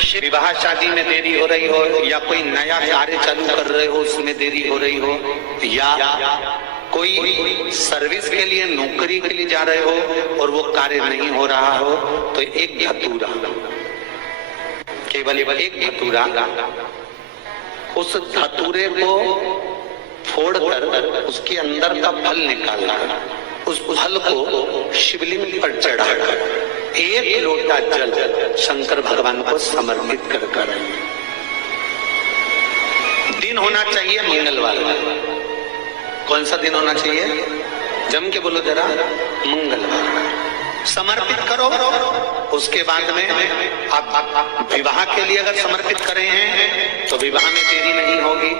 विवाह शादी में देरी हो रही हो, या कोई नया कार्य चालू कर रहे हो उसमें देरी हो रही हो, या कोई सर्विस के लिए नौकरी के लिए जा रहे हो और वो कार्य नहीं हो रहा हो, तो एक धतूरा, केवल एक धतूरा, उस धतूरे को फोड़कर उसके अंदर का फल निकालकर उस फल को शिवलिंग पर चढ़ाकर एक लोटा जल शंकर भगवान को समर्पित कर दिन होना चाहिए मंगलवार। कौन सा दिन होना चाहिए? जम के बोलो जरा, मंगलवार समर्पित करो। उसके बाद में आप विवाह के लिए अगर समर्पित करे हैं तो विवाह में देरी नहीं होगी।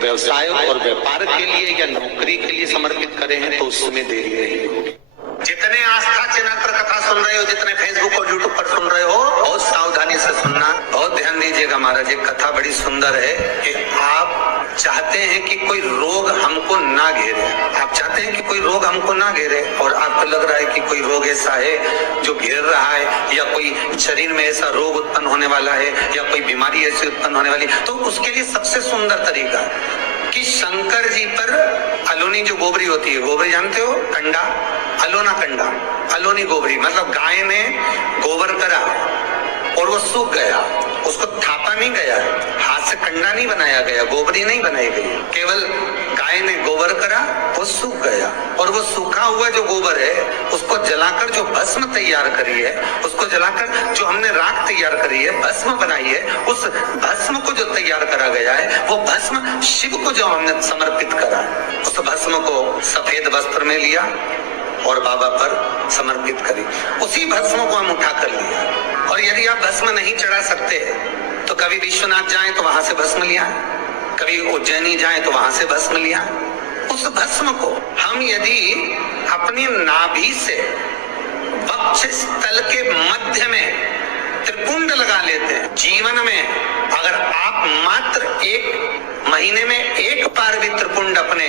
व्यवसाय और व्यापार के लिए या नौकरी के लिए समर्पित करे हैं तो उसमें देरी नहीं होगी। जितने आस्था चैनल पर कथा सुन रहे हो, जितने फेसबुक और यूट्यूब पर सुन रहे हो, बहुत सावधानी से सुनना, बहुत ध्यान दीजिएगा। महाराज, ये कथा बड़ी सुंदर है कि आप चाहते हैं कि कोई रोग हमको ना घेरे, आप चाहते हैं कि कोई रोग हमको ना घेरे, और आपको लग रहा है कि कोई रोग ऐसा है जो घेर रहा है, या कोई शरीर में ऐसा रोग उत्पन्न होने वाला है, या कोई बीमारी ऐसी उत्पन्न होने वाली, तो उसके लिए सबसे सुंदर तरीका कि शंकर जी पर अलोनी जो गोबरी होती है, गोबरी जानते हो, कंडा, अलोना कंडा, अलोनी गोबरी, मतलब गाय ने गोबर करा और वो सूख गया, उसको थापा नहीं गया, हाथ से कंडा नहीं बनाया गया, गोबरी नहीं बनाई गई, केवल गाय ने गोबर करा, वो सूख गया, और वो सूखा हुआ जो गोबर है उसको जलाकर जो भस्म तैयार करी है, उसको जलाकर जो हमने राख तैयार करी है, भस्म बनाई है, उस भस्म को जो तैयार करा गया है, वो भस्म शिव को जो हमने समर्पित करा, उस भस्म को सफेद वस्त्र में लिया और बाबा पर समर्पित करी। उसी भस्म को हम उठा कर लिया। और यदि आप भस्म नहीं चढ़ा सकते तो कभी विश्वनाथ जाएं तो वहां से भस्म लिया, कभी उज्जैनी जाएं तो वहां से भस्म लिया। उस भस्म को हम यदि अपनी नाभि से वक्ष स्थल के मध्य में त्रिपुंड लगा लेते हैं, जीवन में अगर आप मात्र एक महीने में एक बार भी त्रिपुंड अपने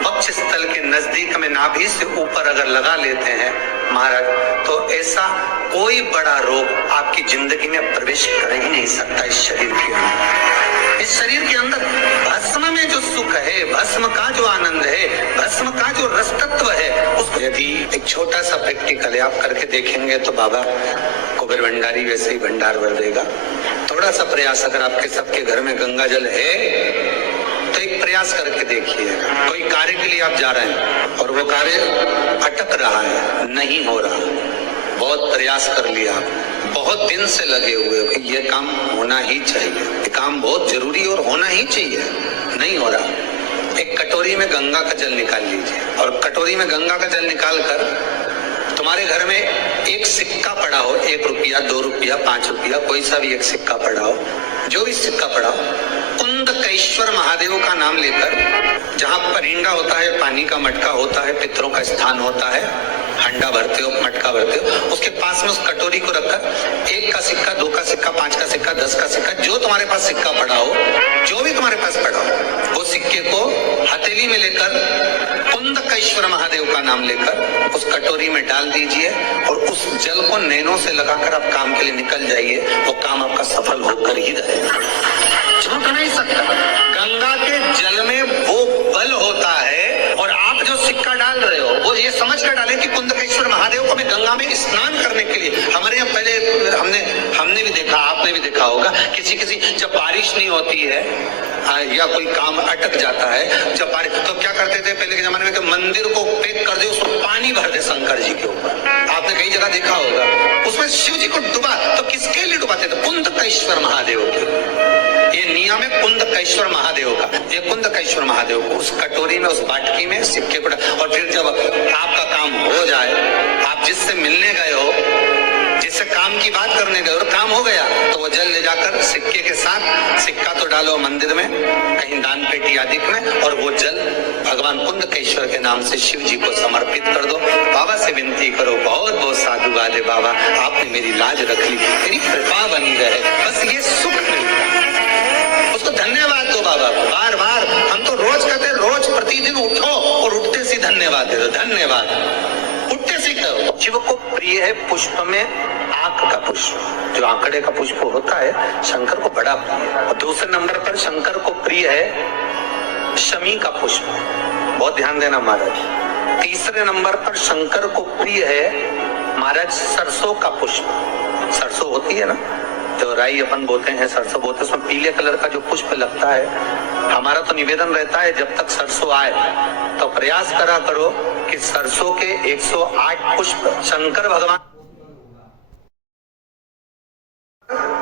वक्ष स्थल के नजदीक में नाभि से ऊपर अगर लगा लेते हैं महाराज, तो ऐसा कोई बड़ा रोग आपकी जिंदगी में प्रवेश कर ही नहीं सकता। इस शरीर के अंदर, इस शरीर के अंदर भस्म में जो सुख है, भस्म का जो आनंद है, भस्म का जो रस तत्व है, उसको यदि एक छोटा सा प्रैक्टिकल है आप करके देखेंगे तो बाबा कुबेर भंडारी वैसे ही भंडार भर देगा। थोड़ा सा प्रयास, अगर आपके सबके घर में गंगा जल है तो एक प्रयास करके देखिए। कोई कार्य के लिए आप जा रहे हैं और वो कार्य अटक रहा है, नहीं हो रहा, बहुत प्रयास कर लिया, बहुत दिन से लगे हुए हो कि ये काम होना ही चाहिए, ये काम बहुत जरूरी और होना ही चाहिए, नहीं हो रहा। एक कटोरी में गंगा का जल निकाल लीजिए, और कटोरी में गंगा का जल निकाल कर तुम्हारे घर में एक सिक्का पड़ा हो, 1 रुपया, 2 रुपया, 5 रुपया, कोई सा भी एक सिक्का पड़ा हो, जो भी सिक्का पड़ा हो, कुंदकेश्वर महादेव का नाम लेकर, जहाँ परिंदा होता है, पानी का मटका होता है, पितरों का स्थान होता है, हंडा भरते हो, मटका भरते हो, उसके पास में उस कटोरी को रखकर 1 का सिक्का, 2 का सिक्का, 5 का सिक्का, 10 का सिक्का, जो तुम्हारे पास सिक्का पड़ा हो, जो भी तुम्हारे पास पड़ा हो, वो सिक्के को हथेली में लेकर कुंदकेश्वर महादेव का नाम लेकर उस कटोरी में डाल दीजिए, और उस जल को नैनों से लगाकर आप काम के लिए निकल जाइए। वो काम आपका सफल होकर ही रहेगा, झूठ नहीं सकता। गंगा के जल में वो बल होता है, और आप जो सिक्का डाल रहे हो वो ये समझ कर डालें कि कुंदकेश्वर महादेव को भी गंगा में स्नान करने के लिए। हमारे यहाँ पहले हमने भी देखा, आपने भी देखा होगा, किसी जब बारिश नहीं होती है या कोई काम अटक जाता है, जब बारिश, तो क्या करते थे पहले के जमाने में कि मंदिर को पैक कर दे, उसमें पानी भर दे शंकर जी के ऊपर। आपने कई जगह देखा होगा, उसमें शिव जी को डुबा, तो किसके लिए डुबाते थे? कुंदकेश्वर महादेव के। ये नियम है कुंदकेश्वर महादेव का। ये कुंदकेश्वर महादेव को उस कटोरी में, उस बाटकी में सिक्के को, और फिर जब आपका काम हो जाए, आप जिससे मिलने गए हो, जिससे काम की बात करने गए और काम हो गया, तो वो जल ले जाकर सिक्के के साथ, सिक्का तो डालो मंदिर में, कहीं दान पेटी आदि में, और वो जल भगवान कुंदकेश्वर के नाम से शिव जी को समर्पित कर दो। बाबा से विनती करो, बहुत बहुत साधु वाले बाबा, आपने मेरी लाज रख ली, मेरी कृपा बनी रहे, बस ये सुख मिल, उसको धन्यवाद दो बाबा को। बार बार हम तो रोज कहते, रोज प्रतिदिन उठो और उठते से धन्यवाद दे दो, धन्यवाद, उठते से करो। शिव को प्रिय है पुष्प में आग आंक का पुष्प, जो आंकड़े का पुष्प होता है शंकर को बड़ा प्रिय है। और दूसरे नंबर पर शंकर को प्रिय है शमी का पुष्प, बहुत ध्यान देना महाराज। तीसरे नंबर पर शंकर को प्रिय है महाराज सरसों का पुष्प। सरसों होती है ना, जो राई अपन बोते हैं, सरसों बोते हैं, उसमें पीले कलर का जो पुष्प लगता है। हमारा तो निवेदन रहता है जब तक सरसों आए तो प्रयास करा करो कि सरसों के 108 पुष्प शंकर भगवान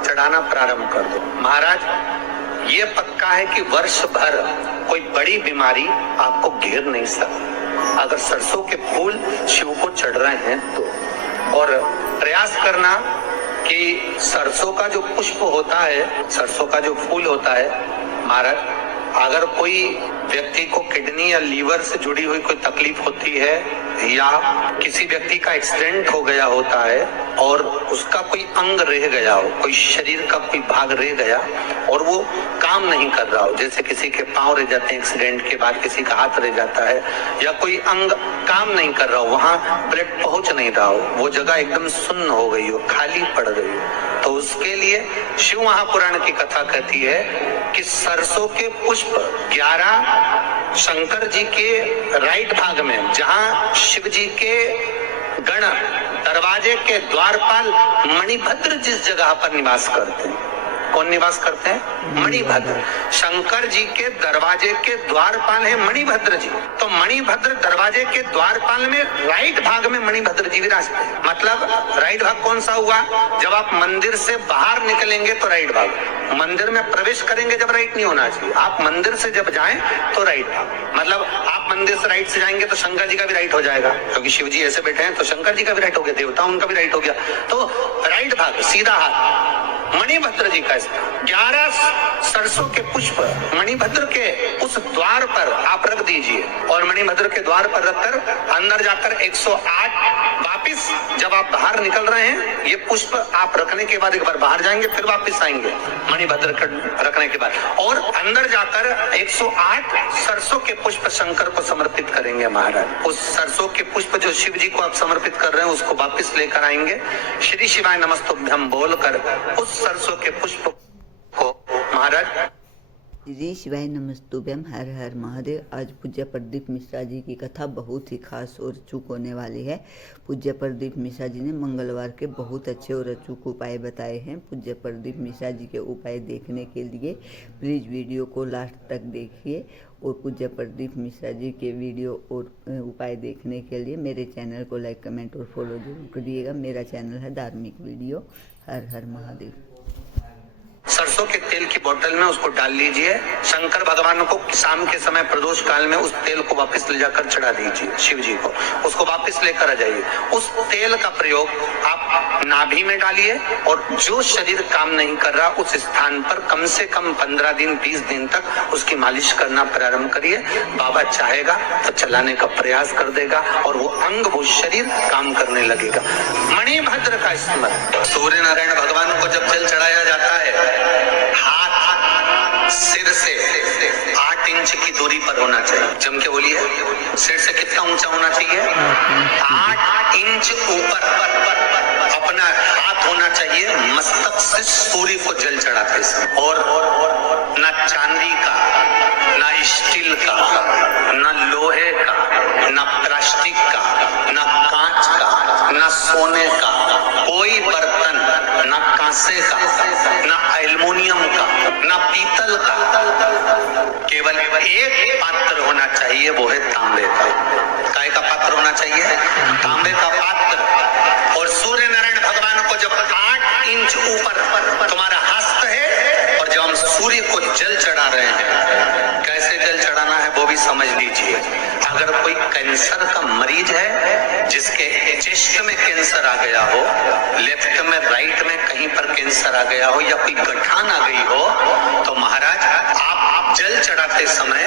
चढ़ाना प्रारंभ कर दो। महाराज ये पक्का है कि वर्ष भर कोई बड़ी बीमारी आपको घेर नहीं सकती अगर सरसों के फूल शिव को चढ़ रहे हैं तो। और प्रयास करना कि सरसों का जो पुष्प होता है, सरसों का जो फूल होता है महाराज, अगर कोई व्यक्ति को किडनी या लीवर से जुड़ी हुई कोई तकलीफ होती है या किसी व्यक्ति का एक्सीडेंट हो गया होता है और उसका कोई अंग रह गया हो, कोई शरीर का कोई भाग रह गया और वो काम नहीं कर रहा हो, जैसे किसी के पांव रह जाते हैं एक्सीडेंट के बाद, किसी का हाथ रह जाता है, या कोई अंग काम नहीं कर रहा हो, वहां ब्लड पहुंच नहीं रहा हो, वो जगह एकदम सुन्न हो गई हो, खाली पड़ गई हो, तो उसके लिए शिव महापुराण की कथा कहती है कि सरसों के पुष्प 11 शंकर जी के राइट भाग में, जहां शिव जी के गण दरवाजे के द्वारपाल मणिभद्र जिस जगह पर निवास करते हैं, कौन निवास करते हैं? मणिभद्र। शंकर जी के दरवाजे के द्वारपाल है मणिभद्र जी, तो मणिभद्र दरवाजे के द्वारपाल में राइट भाग में मणिभद्र जी विराजते हैं। मतलब राइट भाग कौन सा हुआ? जब आप मंदिर से बाहर निकलेंगे तो राइट भाग, मंदिर में प्रवेश करेंगे जब राइट नहीं होना चाहिए, आप मंदिर से जब जाएं तो राइट भाग। मतलब आप मंदिर से राइट से जाएंगे तो शंकर जी का भी राइट हो जाएगा, क्योंकि शिव जी ऐसे बैठे हैं तो शंकर जी का भी राइट हो गया, देवता उनका भी राइट हो गया, तो राइट भाग सीधा हाथ मणिभद्र जी का स्थान। 11 सरसों के पुष्प मणिभद्र के उस द्वार पर आप रख दीजिए और मणिभद्र के द्वार पर रखकर अंदर जाकर 108 वापिस जब आप बाहर निकल रहे हैं, ये पुष्प आप रखने के बाद एक बार बाहर जाएंगे, फिर वापिस आएंगे मणिभद्र रखने के बाद, और अंदर जाकर 108 सरसों के पुष्प शंकर को समर्पित करेंगे महाराज। उस सरसों के पुष्प जो शिव जी को आप समर्पित कर रहे हैं उसको वापिस लेकर आएंगे, श्री शिवाय नमस्तुभ्यं बोलकर उस सरसों के पुष्प को महाराज श्री शिवाय नमस्तुभ्यम हर हर महादेव। आज पूज्य प्रदीप मिश्रा जी की कथा बहुत ही खास और अचूक होने वाली है। पूज्य प्रदीप मिश्रा जी ने मंगलवार के बहुत अच्छे और अचूक उपाय बताए हैं। पूज्य प्रदीप मिश्रा जी के उपाय देखने के लिए प्लीज़ वीडियो को लास्ट तक देखिए, और पूज्य प्रदीप मिश्रा जी के वीडियो और उपाय देखने के लिए मेरे चैनल को लाइक कमेंट और फॉलो जरूर करिएगा। मेरा चैनल है धार्मिक वीडियो। हर हर महादेव। सरसों के तेल की बोतल में उसको डाल लीजिए, शंकर भगवान को शाम के समय प्रदोष काल में उस तेल को वापस ले जाकर चढ़ा दीजिए शिव जी को, उसको वापस लेकर आ जाइए। उस तेल का प्रयोग आप नाभि में डालिए और जो शरीर काम नहीं कर रहा उस स्थान पर कम से कम 15 दिन 20 दिन तक उसकी मालिश करना प्रारंभ करिए। बाबा चाहेगा तो चलाने का प्रयास कर देगा और वो अंग वो शरीर काम करने लगेगा। मणिभद्र का स्मरण, सूर्य नारायण भगवान को जब जल चढ़ाया जाता है, हाथ सिर से 8 इंच की दूरी पर होना चाहिए। जम के बोलिए, सिर से कितना ऊंचा होना चाहिए? 8 इंच ऊपर अपना हाथ होना चाहिए मस्तक से सूर्य को जल चढ़ाते समय। और ना चांदी का, ना स्टील का, ना लोहे का, ना प्लास्टिक का, ना कांच का, ना सोने का कोई बर्तन, ना कांसे का, ना एल्युमिनियम का, ना पीतल का, केवल एक पात्र होना चाहिए, वो है तांबे का। काय का पात्र होना चाहिए? तांबे का पात्र। और सूर्य नारायण भगवान को जब 8 इंच ऊपर तुम्हारा हस्त है और जब हम सूर्य को जल चढ़ा रहे हैं, कैसे जल चढ़ाना है वो भी समझ लीजिए। अगर कोई कैंसर का मरीज है जिसके चेस्ट में कैंसर आ गया हो, लेफ्ट में राइट में कहीं पर कैंसर आ गया हो, या कोई गठान आ गई हो, तो महाराज आप जल चढ़ाते समय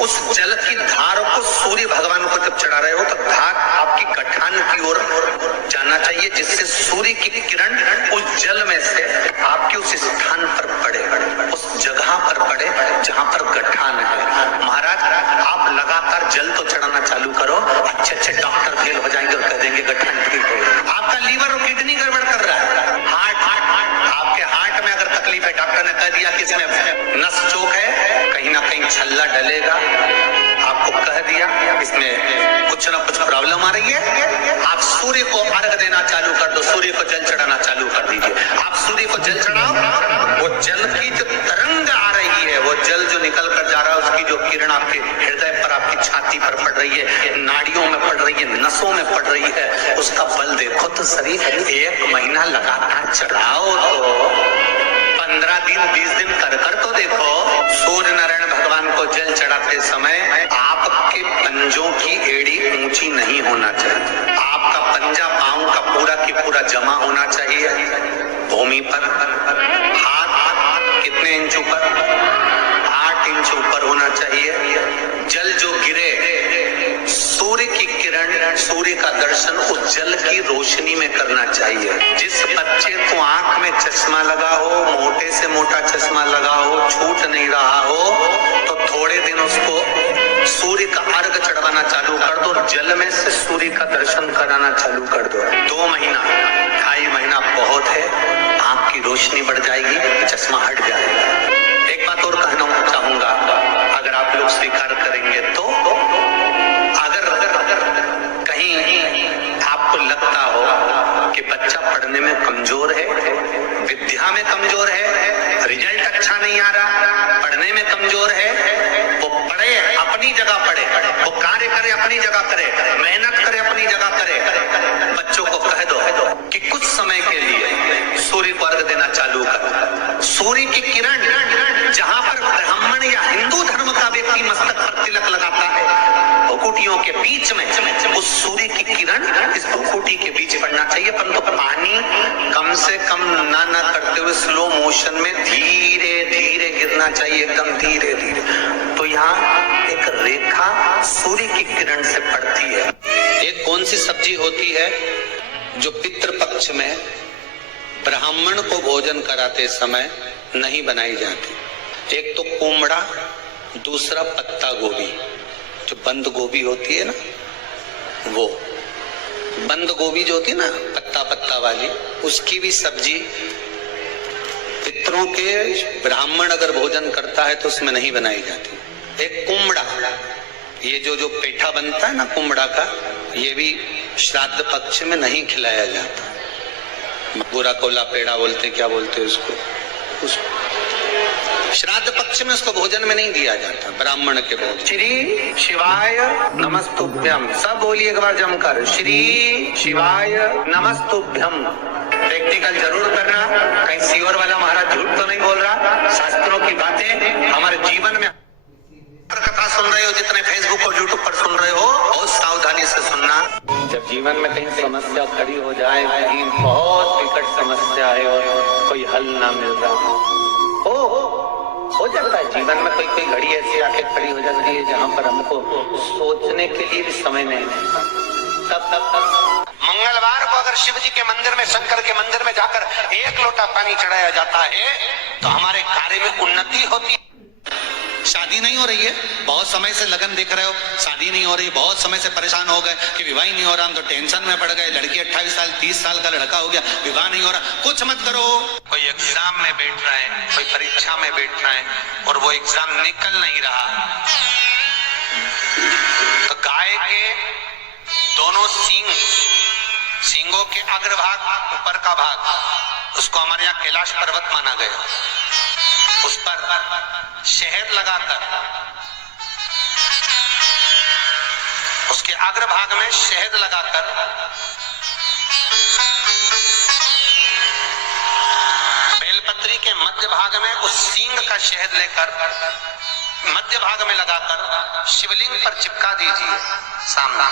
उस जल की धार को सूर्य भगवान को जब चढ़ा रहे हो तो धार आपकी गठान की ओर जाना चाहिए, जिससे सूर्य की किरण उस जल में से आपके उस स्थान पर पड़े, उस जगह पर पड़े जहां पर गठान है। महाराज आप लगातार जल तो चढ़ाना चालू करो, अच्छे अच्छे डॉक्टर फेल हो जाएंगे और कह देंगे गठान ठीक हो गया। आपका लीवर और किडनी गड़बड़ कर रहा हार्ट में अगर तकलीफ है, डॉक्टर ने कह दिया कि इसमें नस चोक है, कहीं ना कहीं छल्ला डलेगा, आपको कह दिया इसमें कुछ ना कुछ प्रॉब्लम आ रही है, आप सूर्य को अर्घ देना चालू कर दो, सूर्य को जल चढ़ाना चालू कर दीजिए। आप सूर्य को जल चढ़ाओ, वो जल की जो तरंग आ रही है, वो जल जो निकल कर जा रहा है, उसकी जो किरण आपके हृदय पर, आपकी छाती पर पड़ रही है, नाड़ियों में पड़ रही है, नसों में पड़ रही है, उसका बल देखो तो सही। 1 महीना लगातार चढ़ाओ तो 15 दिन 20 दिन कर तो देखो। सूर्य नारायण भगवान को जल चढ़ाते समय आपके पंजों की एड़ी ऊंची नहीं होना चाहिए, आपका पंजा पांव का पूरा की पूरा जमा होना चाहिए भूमि पर। हाथ कितने इंच ऊपर? 8 इंच ऊपर होना चाहिए। जल जो गिरे, सूर्य की किरण, सूर्य का दर्शन उस जल की रोशनी में करना चाहिए। जिस बच्चे को आंख में चश्मा लगा हो, मोटे से मोटा चश्मा लगा हो, छूट नहीं रहा हो, तो थोड़े दिन उसको सूर्य का अर्घ चढ़वाना चालू कर दो, जल में से सूर्य का दर्शन कराना चालू कर दो। 2 महीना 2.5 महीना बहुत है, आंख की रोशनी बढ़ जाएगी, चश्मा हट जाएगा। एक बात और कहना चाहूंगा, अगर आप लोग स्वीकार करेंगे तो, अगर कहीं आपको लगता हो कि बच्चा पढ़ने में कमजोर है, विद्या में कमजोर है, रिजल्ट अच्छा नहीं आ रहा, पढ़ने में कमजोर है, वो पढ़े अपनी जगह पढ़े, वो कार्य करे अपनी जगह करे, मेहनत करे अपनी जगह करे। बच्चों को कह दो कि कुछ समय के लिए सूर्य को अर्घ देना चालू कर। सूर्य की किरण जहां पर ब्राह्मण या हिंदू धर्म का व्यक्ति मस्तक पर तिलक लगाता है, भुकुटियों के बीच में उस सूर्य की किरण इस भुकुटी के बीच पड़ना चाहिए, परंतु पानी कम से कम ना करते हुए स्लो मोशन में धीरे धीरे गिरना चाहिए, एकदम धीरे धीरे। तो यहाँ एक रेखा सूर्य की किरण से पड़ती है। एक कौन सी सब्जी होती है जो पितृपक्ष में ब्राह्मण को भोजन कराते समय नहीं बनाई जाती? एक तो कुमड़ा, दूसरा पत्ता गोभी, जो बंद गोभी होती है ना, वो बंद गोभी जो होती है ना पत्ता पत्ता वाली, उसकी भी सब्जी पितरों के ब्राह्मण अगर भोजन करता है तो उसमें नहीं बनाई जाती। एक कुमड़ा, ये जो पेठा बनता है ना कुमड़ा का, ये भी श्राद्ध पक्ष में नहीं खिलाया जाता। बुरा कोला पेड़ा बोलते, क्या बोलते उसको, श्राद्ध पक्ष में उसको भोजन में नहीं दिया जाता ब्राह्मण के भोजन। श्री शिवाय नमस्तुभ्यम, सब बोलिए एक बार जमकर, श्री शिवाय नमस्तुभ्यम। प्रैक्टिकल जरूर करना, कहीं सीवर वाला महाराज झूठ तो नहीं बोल रहा। शास्त्रों की बातें हमारे जीवन में, कथा सुन रहे हो, जितने फेसबुक और यूट्यूब पर सुन रहे हो, बहुत सावधानी से सुनना। जब जीवन में कहीं समस्या खड़ी हो जाए, कहीं बहुत विकट समस्या है और कोई हल ना मिल रहा हो जाता है जीवन में, कोई घड़ी ऐसी आके खड़ी हो जाती है जहाँ पर हमको सोचने के लिए भी समय नहीं मिलता। तब मंगलवार को अगर शिव जी के मंदिर में, शंकर के मंदिर में जाकर 1 लोटा पानी चढ़ाया जाता है तो हमारे कार्य में उन्नति होती है। शादी नहीं हो रही है, बहुत समय से लगन देख रहे हो, शादी नहीं हो रही, बहुत समय से परेशान हो गए कि विवाह नहीं हो रहा, हम तो टेंशन में पड़ गए, लड़की 28 साल 30 साल का लड़का हो गया, विवाह नहीं हो रहा, कुछ मत करो। कोई एग्जाम में बैठ रहा है, कोई परीक्षा में बैठ रहा है और वो एग्जाम निकल नहीं रहा, तो गाय के दोनों सींगों के अग्रभाग, ऊपर का भाग, उसको हमारे यहाँ कैलाश पर्वत माना गया, उस पर शहद लगाकर, उसके अग्रभाग में शहद लगाकर बेलपत्री के मध्य भाग में उस सींग का शहद लेकर मध्य भाग में लगाकर शिवलिंग पर चिपका दीजिए सामने,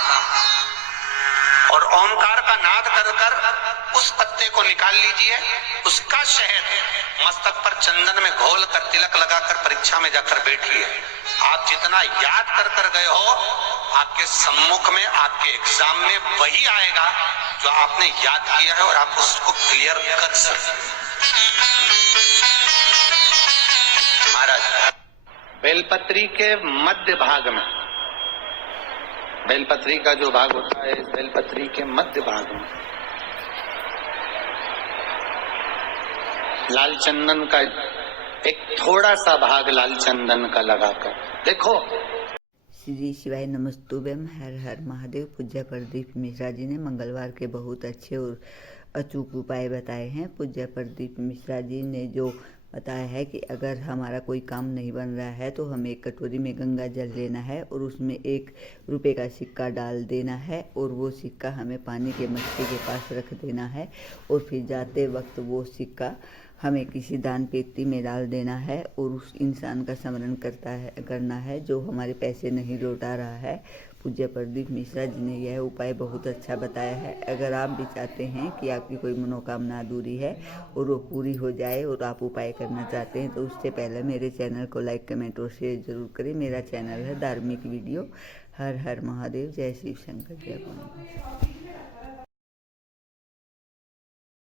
और ओमकार का नाद कर कर उस पत्ते को निकाल लीजिए, उसका शहद मस्तक पर चंदन में घोल कर तिलक लगाकर परीक्षा में जाकर बैठिए। आप जितना याद कर कर गए हो, आपके सम्मुख में, आपके एग्जाम में वही आएगा जो आपने याद किया है और आप उसको क्लियर कर सकते। महाराज, बेलपत्री के मध्य भाग में, बेलपत्री का जो भाग होता है, इस बेलपत्री के मध्य भाग में लाल चंदन का एक थोड़ा सा भाग लाल चंदन का लगाकर देखो। श्री शिवाय नमस्तुभ्यम, हर हर महादेव। पूज्य प्रदीप मिश्रा जी ने मंगलवार के बहुत अच्छे और अचूक उपाय बताए हैं। पूज्य प्रदीप मिश्रा जी ने जो बताया है कि अगर हमारा कोई काम नहीं बन रहा है तो हमें एक कटोरी में गंगा जल लेना है और उसमें 1 रुपये का सिक्का डाल देना है और वो सिक्का हमें पानी के मटके के पास रख देना है और फिर जाते वक्त वो सिक्का हमें किसी दान पेटी में डाल देना है और उस इंसान का स्मरण करना है जो हमारे पैसे नहीं लौटा रहा है। पूज्य प्रदीप मिश्रा जी ने यह उपाय बहुत अच्छा बताया है। अगर आप भी चाहते हैं कि आपकी कोई मनोकामना अधूरी है और वो पूरी हो जाए और आप उपाय करना चाहते हैं तो उससे पहले मेरे चैनल को लाइक, कमेंट और शेयर जरूर करें। मेरा चैनल है धार्मिक वीडियो। हर हर महादेव, जय शिव शंकर, जय भोलेनाथ।